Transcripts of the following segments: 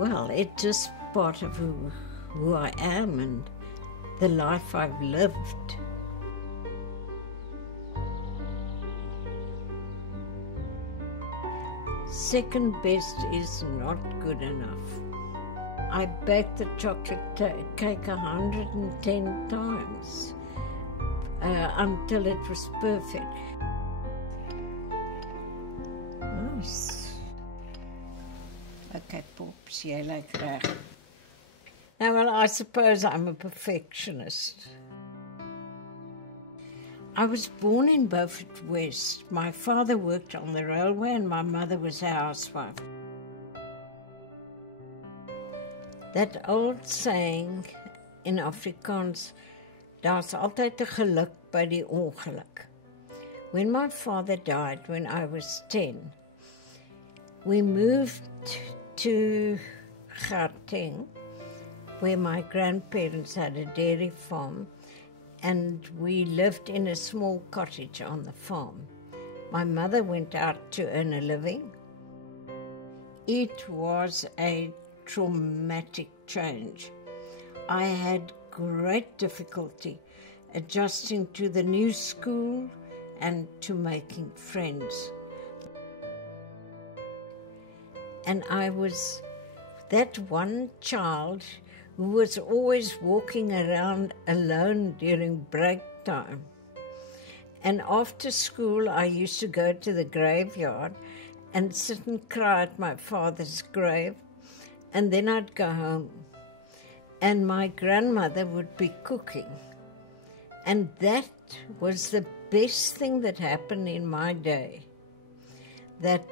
Well, it's just part of who I am and the life I've lived. Second best is not good enough. I baked the chocolate cake 110 times until it was perfect. Nice. Okay, Pops, jy lyk reg. Now, well, I suppose I'm a perfectionist. I was born in Beaufort West. My father worked on the railway and my mother was a housewife. That old saying in Afrikaans, daar's altyd 'n geluk by die ongeluk. When my father died when I was 10, we moved to Gauteng, where my grandparents had a dairy farm, and we lived in a small cottage on the farm. My mother went out to earn a living. It was a traumatic change. I had great difficulty adjusting to the new school and to making friends. And I was that one child who was always walking around alone during break time. And after school, I used to go to the graveyard and sit and cry at my father's grave, and then I'd go home. And my grandmother would be cooking. And that was the best thing that happened in my day, that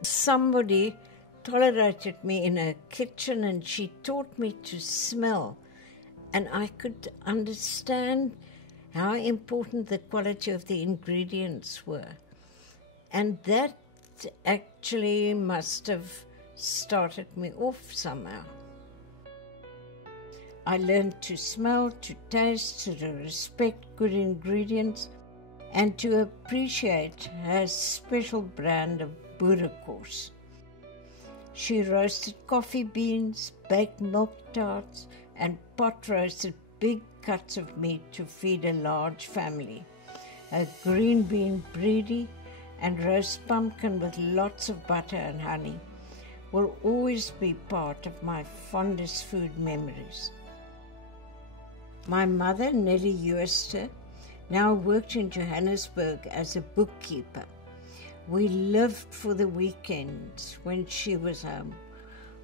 somebody tolerated me in her kitchen and she taught me to smell, and I could understand how important the quality of the ingredients were. And that actually must have started me off somehow. I learned to smell, to taste, to respect good ingredients, and to appreciate her special brand of boerenkos. She roasted coffee beans, baked milk tarts, and pot-roasted big cuts of meat to feed a large family. A green bean bredie and roast pumpkin with lots of butter and honey will always be part of my fondest food memories. My mother, Nellie Ewerster, now worked in Johannesburg as a bookkeeper. We lived for the weekends when she was home.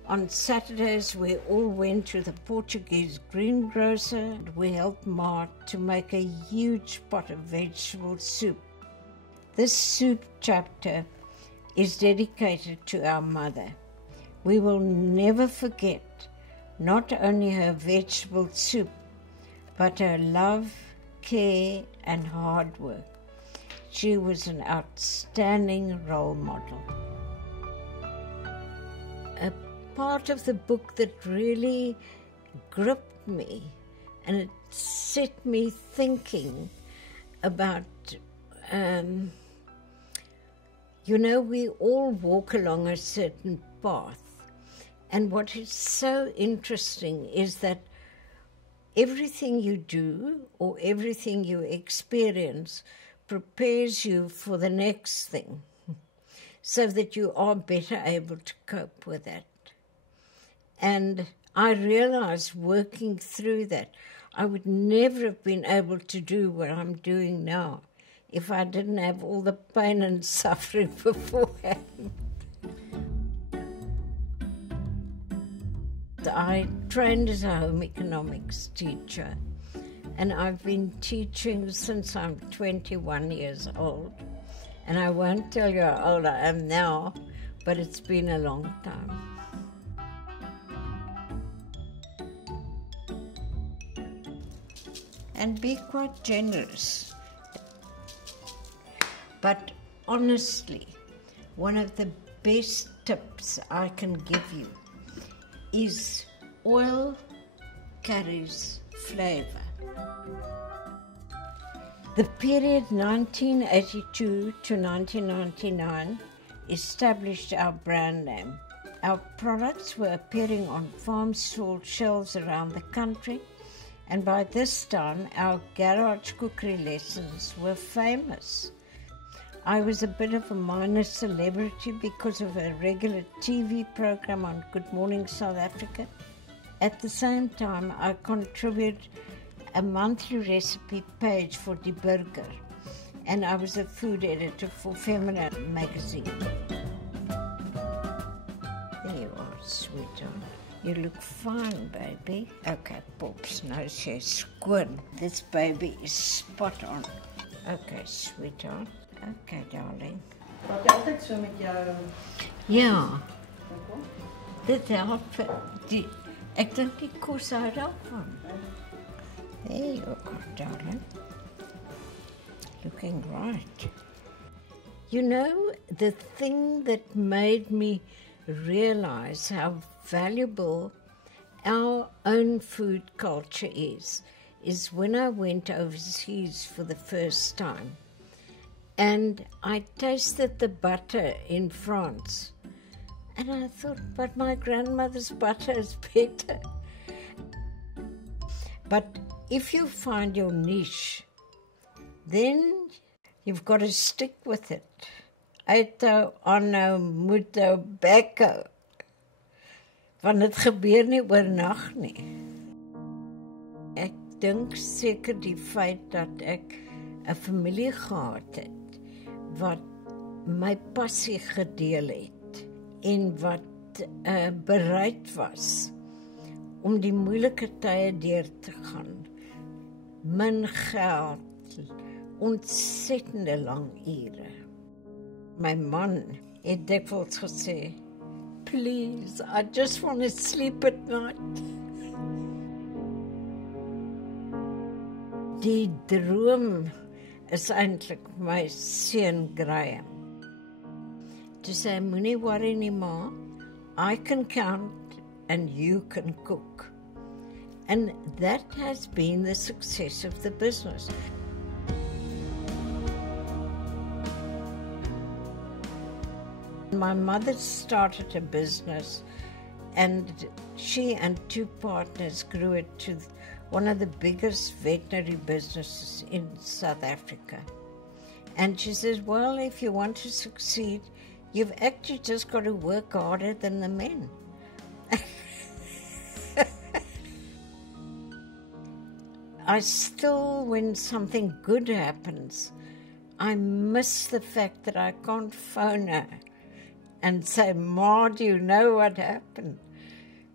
On Saturdays, we all went to the Portuguese greengrocer and we helped Ma to make a huge pot of vegetable soup. This soup chapter is dedicated to our mother. We will never forget not only her vegetable soup, but her love, care, and hard work. She was an outstanding role model. A part of the book that really gripped me and it set me thinking about, we all walk along a certain path. And what is so interesting is that everything you do or everything you experience prepares you for the next thing so that you are better able to cope with that. And I realized working through that, I would never have been able to do what I'm doing now if I didn't have all the pain and suffering beforehand. I trained as a home economics teacher, and I've been teaching since I'm 21 years old. And I won't tell you how old I am now, but it's been a long time. And be quite generous. But honestly, one of the best tips I can give you is oil carries flavor. The period 1982 to 1999 established our brand name, Our products were appearing on farm-stall shelves around the country, and by this time our garage cookery lessons were famous. I was a bit of a minor celebrity because of a regular TV program on Good Morning South Africa. At the same time, I contributed a monthly recipe page for Die Burger, and I was a food editor for Feminine magazine. There you are, sweetheart. You look fine, baby. Okay, pops, nou is jy skoon. This baby is spot on. Okay, sweetheart. Okay, darling. Praat jy altyd so met jou? Ja. Dit help. Ek dink die kos hou daarvan. There you are, darling. Looking right. You know, the thing that made me realize how valuable our own food culture is when I went overseas for the first time. And I tasted the butter in France. And I thought, but my grandmother's butter is better. But if you find your niche, then you've got to stick with it. Uit jou aanhou, moet jou bek hou. Want dit gebeur nie oornag nie. Ek dink seker die feit dat ek 'n familie gehad het wat my passie gedeel het en wat bereid was om die moeilike tye deur te gaan. Min geld, ontsettende lang ure. My man het dikwels gesê, please, I just want to sleep at night. Die droom is eintlik my seun Graham. To say, moenie worry nie ma, I can count and you can cook. And that has been the success of the business. My mother started a business, and she and two partners grew it to one of the biggest veterinary businesses in South Africa. And she says, well, if you want to succeed, you've actually just got to work harder than the men. I still, when something good happens, I miss the fact that I can't phone her and say, Ma, do you know what happened?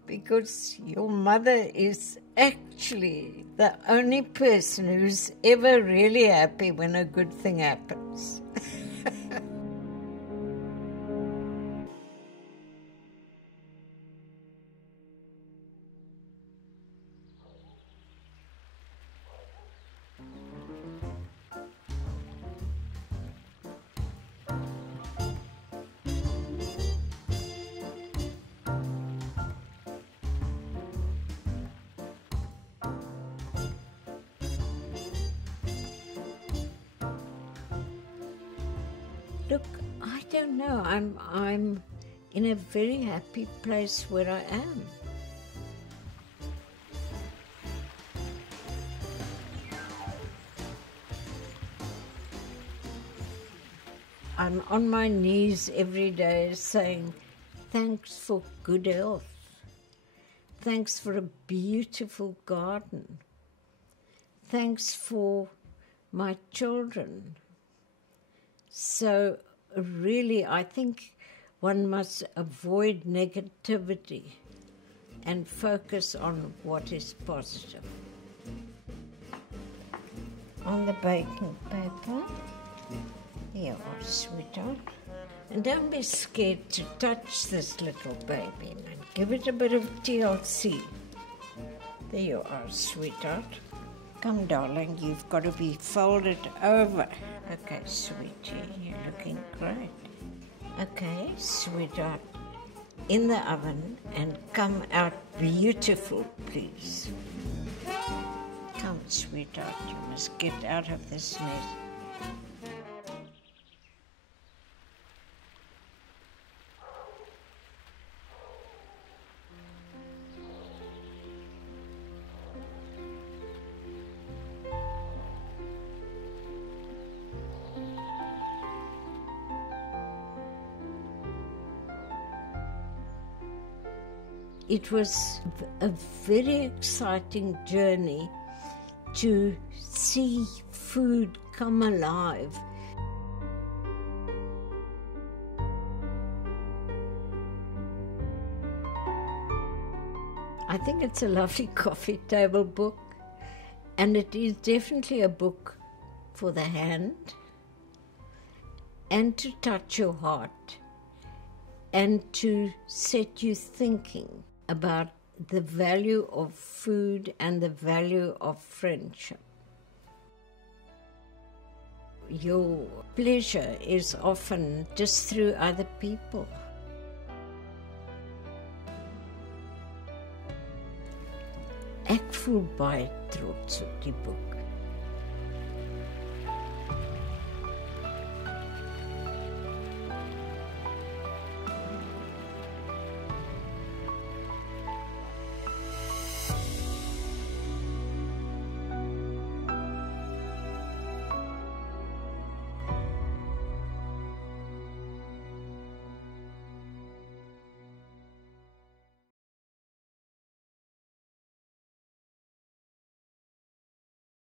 Because your mother is actually the only person who's ever really happy when a good thing happens. Look, I don't know. I'm in a very happy place where I am. I'm on my knees every day saying, thanks for good health. Thanks for a beautiful garden. Thanks for my children. So really, I think one must avoid negativity and focus on what is positive. On the baking paper, here you are, sweetheart. And don't be scared to touch this little baby and give it a bit of TLC. There you are, sweetheart. Come, darling, you've got to be folded over. Okay, sweetie, you're looking great. Okay, sweetheart, in the oven and come out beautiful, please. Come, sweetheart, you must get out of this mess. it was a very exciting journey to see food come alive. I think it's a lovely coffee table book, and it is definitely a book for the hand and to touch your heart and to set you thinking about the value of food and the value of friendship. Your pleasure is often just through other people. Ek voel baie trots op die boek.